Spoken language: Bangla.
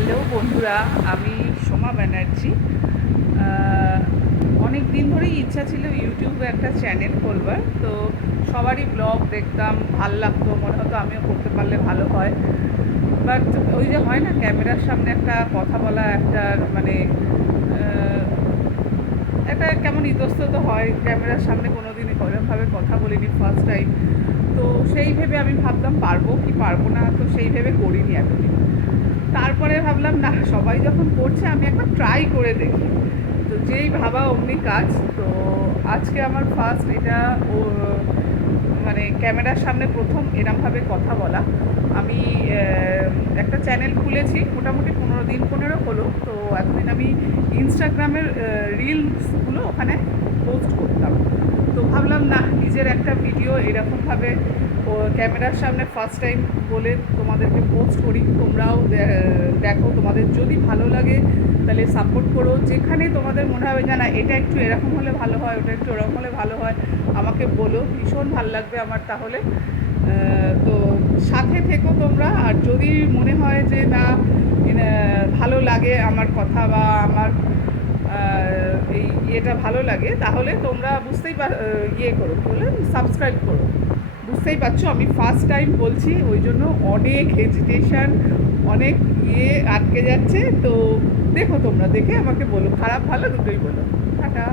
হ্যালো বন্ধুরা, আমি সোমা ব্যানার্জি। অনেক দিন ধরেই ইচ্ছা ছিল ইউটিউবে একটা চ্যানেল খোলবার। তো সবারই ব্লগ দেখতাম, ভাল লাগতো, মনে হতো আমিও করতে পারলে ভালো হয়। বাট ওই যে হয় না, ক্যামেরার সামনে একটা কথা বলা একটা মানে একটা কেমন ইতস্তত হয়। ক্যামেরার সামনে কোনো দিনই ওরকমভাবে কথা বলিনি, ফার্স্ট টাইম। তো সেই ভেবে আমি ভাবতাম পারবো কি পারবো না, তো সেই ভেবে করিনি এতদিন। তারপরে ভাবলাম না, সবাই যখন করছে আমি একবার ট্রাই করে দেখি। তো যেই ভাবা অমনি কাজ। তো আজকে আমার ফার্স্ট এটা ও মানে ক্যামেরার সামনে প্রথম এরমভাবে কথা বলা। আমি একটা চ্যানেল খুলেছি মোটামুটি 15 দিন হলো। তো এতদিন আমি ইনস্টাগ্রামের রিলসগুলো ওখানে পোস্ট করতাম। তো ভাবলাম না, নিজের একটা ভিডিও এরকমভাবে ও ক্যামেরার সামনে ফার্স্ট টাইম বলে তোমাদেরকে পোস্ট করি। তোমরাও দেখো, তোমাদের যদি ভালো লাগে তাহলে সাপোর্ট করো। যেখানে তোমাদের মনে হবে যে না, এটা একটু এরকম হলে ভালো হয়, ওটা একটু ওরকম হলে ভালো হয়, আমাকে বলো, ভীষণ ভালো লাগবে আমার। তাহলে তো সাথে থেকো তোমরা। আর যদি মনে হয় যে না, ভালো লাগে আমার কথা বা আমার এই ইয়েটা ভালো লাগে, তাহলে তোমরা বুঝতেই ইয়ে করো, কি বলে, সাবস্ক্রাইব করো। বুঝতেই পারছো আমি ফার্স্ট টাইম বলছি, ওই জন্য অনেক হেজিটেশন, অনেক ইয়ে আটকে যাচ্ছে। তো দেখো, তোমরা দেখে আমাকে বলো, খারাপ ভালো দুটোই বলো। টাটা।